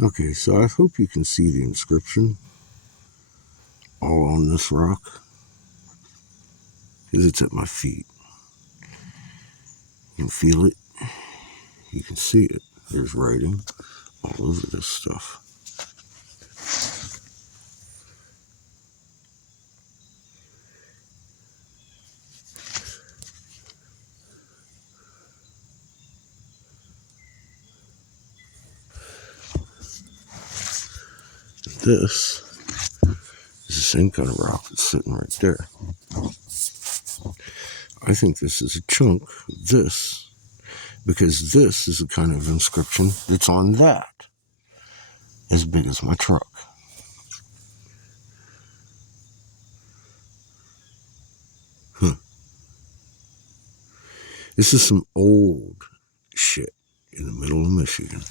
Okay, so I hope you can see the inscription all on this rock, because it's at my feet. You can feel it, you can see it. There's writing all over this stuff. This is the same kind of rock that's sitting right there. I think this is a chunk of this, because this is the kind of inscription that's on that, as big as my truck. This is some old shit in the middle of Michigan.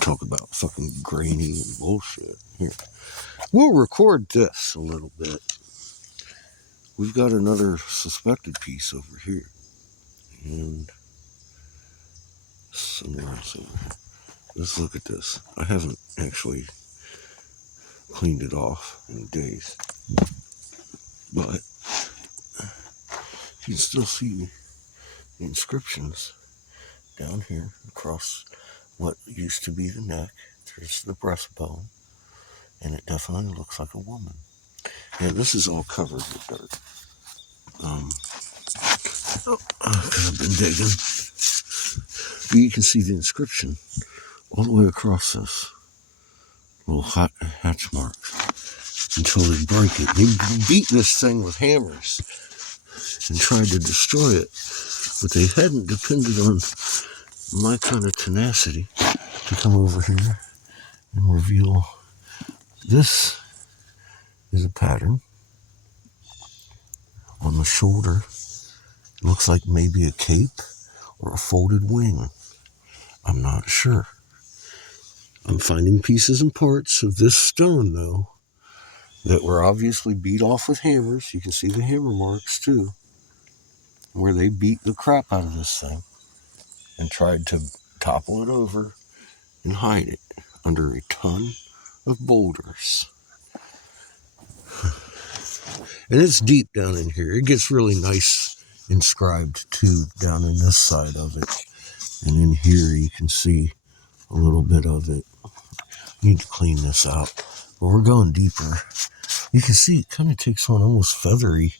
Talk about fucking grainy and bullshit. Here, we'll record this a little bit. We've got another suspected piece over here, and somewhere else over here. Let's look at this. I haven't actually cleaned it off in days, but you can still see the inscriptions down here across what used to be the neck. There's the breastbone, and it definitely looks like a woman. Yeah, this is all covered with dirt. Because I've been digging. You can see the inscription all the way across this little hatch marks until they break it. They beat this thing with hammers and tried to destroy it, but they hadn't depended on my kind of tenacity to come over here and reveal this is a pattern on the shoulder. It looks like maybe a cape or a folded wing. I'm not sure. I'm finding pieces and parts of this stone, though, that were obviously beat off with hammers. You can see the hammer marks, too, where they beat the crap out of this thing and tried to topple it over and hide it under a ton of boulders. And it's deep down in here. It gets really nice inscribed, too, down in this side of it. And in here you can see a little bit of it. Need to clean this out. But we're going deeper. You can see it kind of takes on almost feathery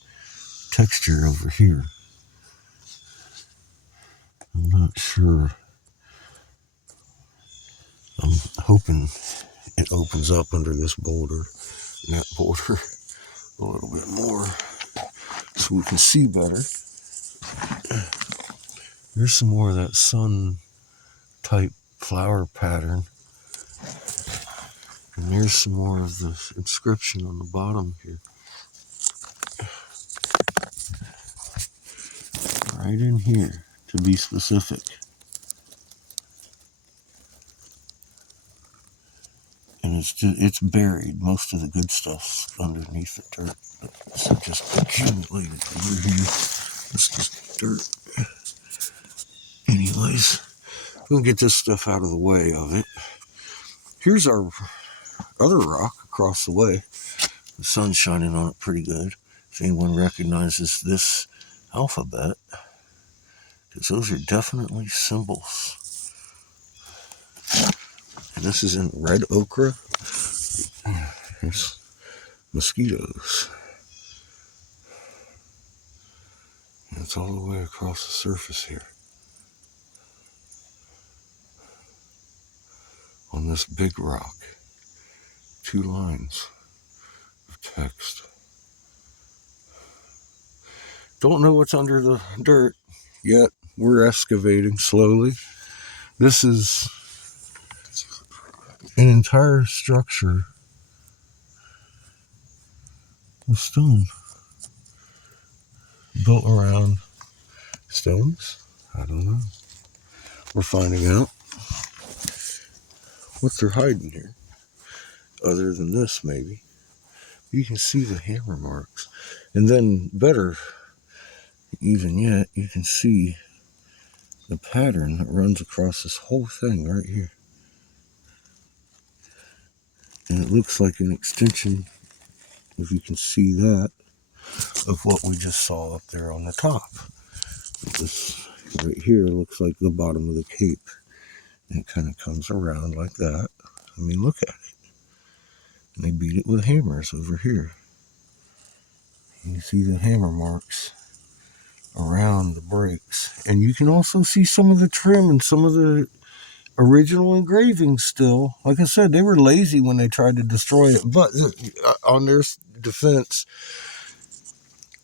texture over here. I'm not sure. I'm hoping it opens up under this boulder and that boulder a little bit more so we can see better. There's some more of that sun type flower pattern. And there's some more of the inscription on the bottom here. Right in here, to be specific. And it's buried. Most of the good stuff's underneath the dirt. So just accumulated over here. It's just dirt. Anyways, we'll get this stuff out of the way of it. Here's our other rock across the way. The sun's shining on it pretty good. If anyone recognizes this alphabet, because those are definitely symbols. And this is in red ochre. There's mosquitoes. And it's all the way across the surface here. On this big rock. 2 lines of text. Don't know what's under the dirt yet. We're excavating slowly. This is an entire structure of stone built around stones. I don't know. We're finding out what they're hiding here. Other than this, maybe. You can see the hammer marks. And then better, even yet, you can see the pattern that runs across this whole thing right here. And it looks like an extension, if you can see that, of what we just saw up there on the top. This right here looks like the bottom of the cape. And it kind of comes around like that. I mean, look at it. And they beat it with hammers over here. You see the hammer marks around the breaks. And you can also see some of the trim and some of the original engravings still. Like I said, they were lazy when they tried to destroy it. But on their defense,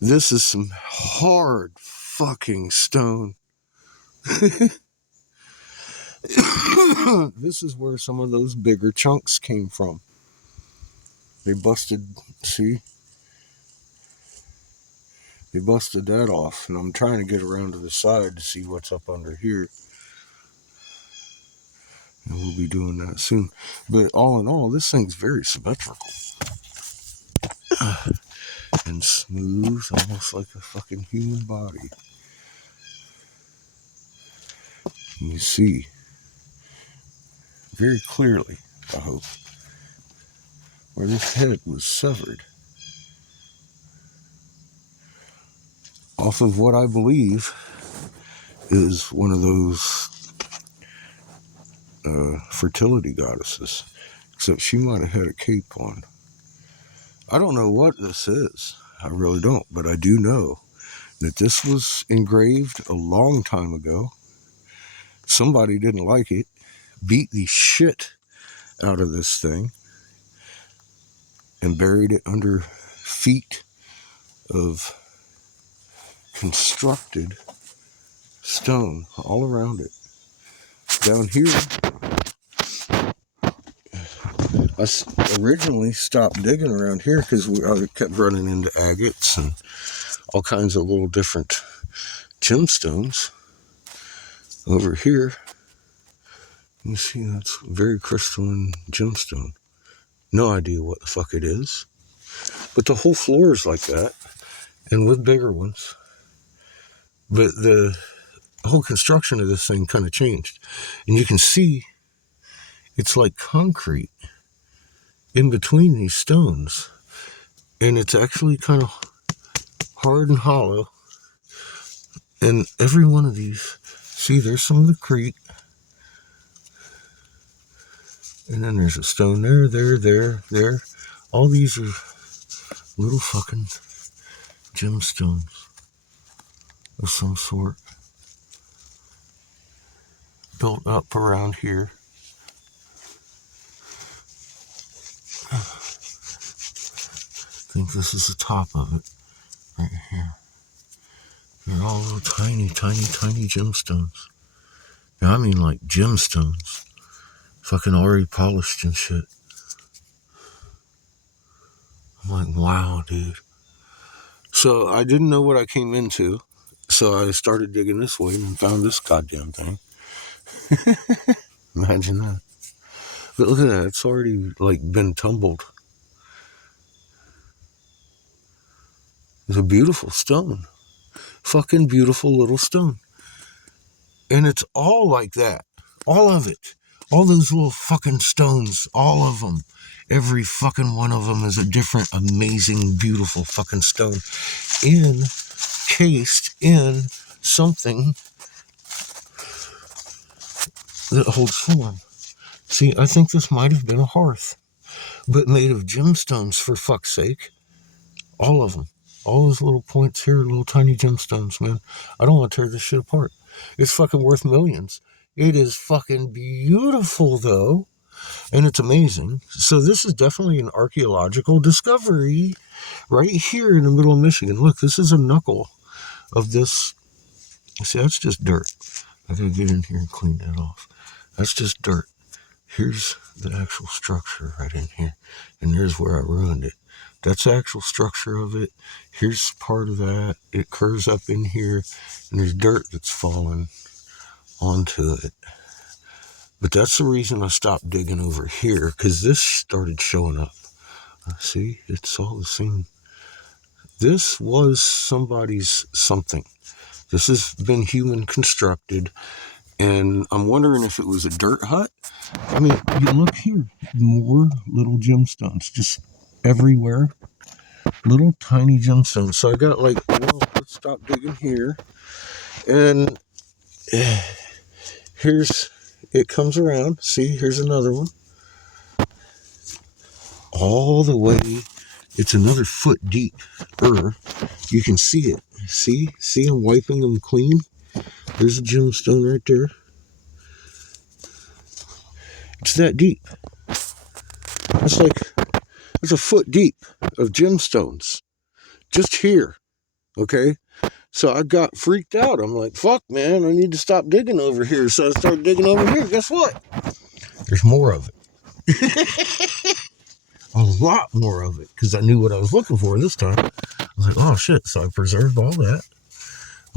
this is some hard fucking stone. This is where some of those bigger chunks came from. They busted, see? They busted that off, and I'm trying to get around to the side to see what's up under here. And we'll be doing that soon. But all in all, this thing's very symmetrical. And smooth, almost like a fucking human body. And you see very clearly, I hope, where this head was severed off of what I believe is one of those fertility goddesses. Except she might have had a cape on. I don't know what this is. I really don't. But I do know that this was engraved a long time ago. Somebody didn't like it, beat the shit out of this thing, and buried it under feet of constructed stone all around it. Down here, I originally stopped digging around here because I kept running into agates and all kinds of little different gemstones. Over here, you see that's very crystalline gemstone. No idea what the fuck it is. But the whole floor is like that, and with bigger ones. But the whole construction of this thing kind of changed. And you can see it's like concrete in between these stones. And it's actually kind of hard and hollow. And every one of these, see, there's some of the creek. And then there's a stone there. All these are little fucking gemstones of some sort. Built up around here. I think this is the top of it. Right here. They're all little tiny gemstones. Now, I mean like gemstones. Fucking already polished and shit. I'm like, wow, dude. So I didn't know what I came into. So I started digging this way and found this goddamn thing. Imagine that. But look at that. It's already like been tumbled. It's a beautiful stone. Fucking beautiful little stone. And it's all like that. All of it. All those little fucking stones. All of them. Every fucking one of them is a different, amazing, beautiful fucking stone. Encased in something that holds form. See, I think this might have been a hearth. But made of gemstones, for fuck's sake. All of them. All those little points here, little tiny gemstones, man. I don't want to tear this shit apart. It's fucking worth millions. It is fucking beautiful, though. And it's amazing. So this is definitely an archaeological discovery right here in the middle of Michigan. Look, this is a knuckle of this. See, that's just dirt. I gotta get in here and clean that off. That's just dirt. Here's the actual structure right in here. And there's where I ruined it. That's the actual structure of it. Here's part of that. It curves up in here. And there's dirt that's fallen onto it. But that's the reason I stopped digging over here. Because this started showing up. See? It's all the same. This was somebody's something. This has been human constructed, and I'm wondering if it was a dirt hut. I mean, you look here, more little gemstones just everywhere. Little tiny gemstones. So I got like, well, let's stop digging here. And here's, it comes around. See, here's another one. All the way, it's another foot deep. You can see it. See, I'm wiping them clean. There's a gemstone right there. It's that deep. It's a foot deep of gemstones. Just here. Okay? So I got freaked out. I'm like, fuck, man, I need to stop digging over here. So I started digging over here. Guess what? There's more of it. A lot more of it. Because I knew what I was looking for this time. I was like, oh, shit. So I preserved all that.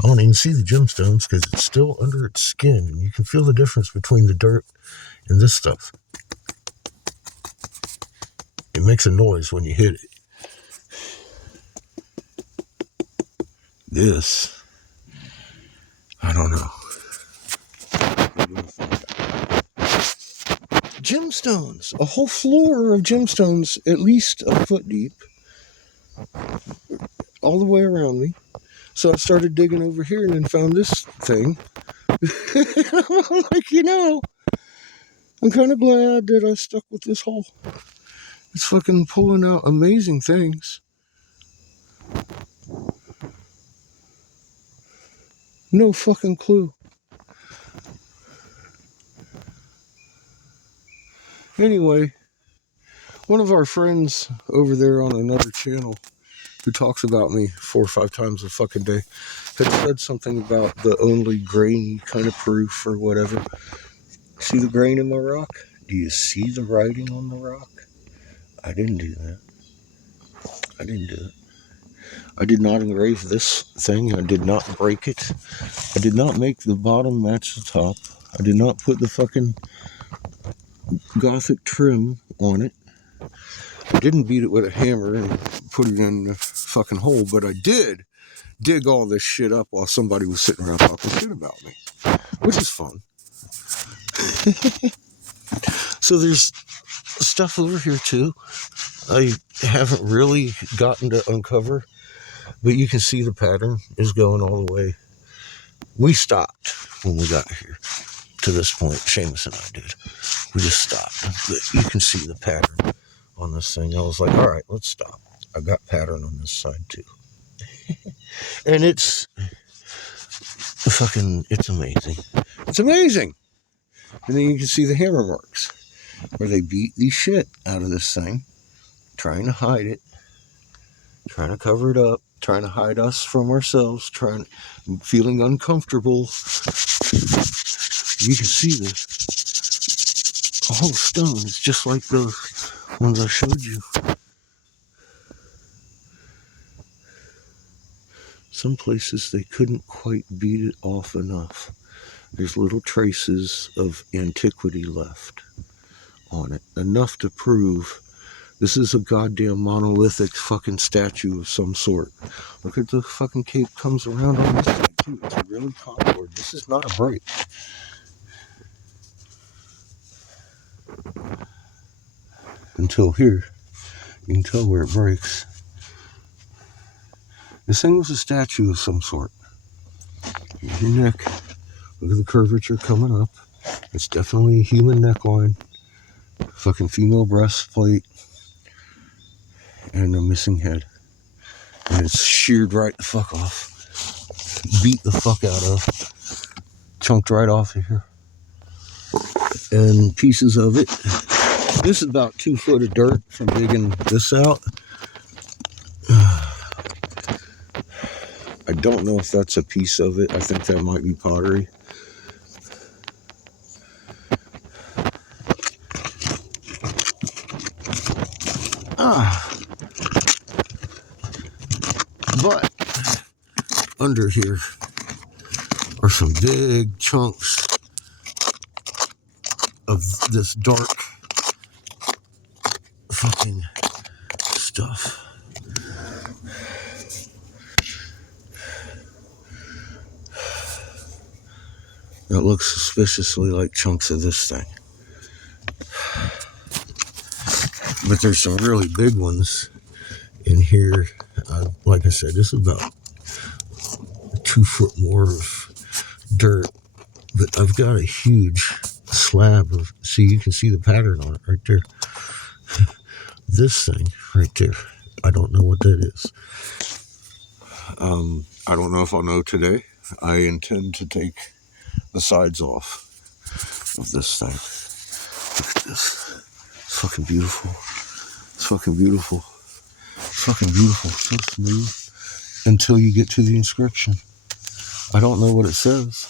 I don't even see the gemstones because it's still under its skin. And you can feel the difference between the dirt and this stuff. It makes a noise when you hit it. This, I don't know. Gemstones. A whole floor of gemstones, at least a foot deep. All the way around me. So I started digging over here and then found this thing. I'm like, I'm kind of glad that I stuck with this hole. It's fucking pulling out amazing things. No fucking clue. Anyway, one of our friends over there on another channel who talks about me 4 or 5 times a fucking day had said something about the only grainy kind of proof or whatever. See the grain in my rock? Do you see the writing on the rock? I didn't do that. I didn't do it. I did not engrave this thing. I did not break it. I did not make the bottom match the top. I did not put the fucking Gothic trim on it. I didn't beat it with a hammer and put it in the fucking hole, but I did dig all this shit up while somebody was sitting around talking shit about me, which is fun. So there's stuff over here too. I haven't really gotten to uncover, but you can see the pattern is going all the way. We stopped when we got here to this point. Seamus and I did. We just stopped. But you can see the pattern on this thing. I was like, all right, let's stop. I got pattern on this side too. And it's amazing. It's amazing. And then you can see the hammer marks where they beat the shit out of this thing, trying to hide it, trying to cover it up, trying to hide us from ourselves, feeling uncomfortable. You can see this. The whole stone is just like those ones I showed you. Some places they couldn't quite beat it off enough. There's little traces of antiquity left on it. Enough to prove this is a goddamn monolithic fucking statue of some sort. Look at the fucking cape comes around on this side too. It's really contour. This is not a break. Until here. You can tell where it breaks. This thing was a statue of some sort. Here's your neck. Look at the curvature coming up. It's definitely a human neckline. Fucking female breastplate. And a missing head. And it's sheared right the fuck off. Beat the fuck out of. Chunked right off of here. And pieces of it. This is about 2 foot of dirt from digging this out. I don't know if that's a piece of it. I think that might be pottery. But under here are some big chunks of this dark fucking stuff. that look suspiciously like chunks of this thing. But there's some really big ones in here. Like I said, this is about 2 foot more of dirt. But I've got a huge slab of, see, you can see the pattern on it right there. This thing right there, I don't know what that is. I don't know if I'll know today. I intend to take the sides off of this thing. Look at this. It's fucking beautiful. It's fucking beautiful. It's fucking beautiful. So smooth. Until you get to the inscription. I don't know what it says.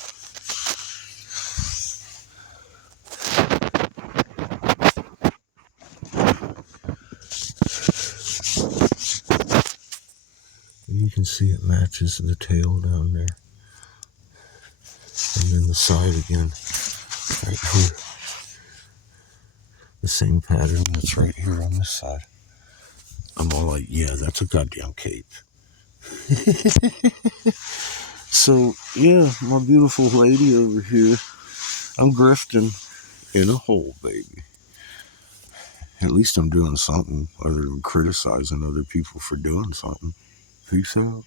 You can see it matches the tail down there. And then the side again. Right here. The same pattern that's right here on this side. I'm all like, yeah, that's a goddamn cape. So, yeah, my beautiful lady over here, I'm grifting in a hole, baby. At least I'm doing something other than criticizing other people for doing something. Peace out.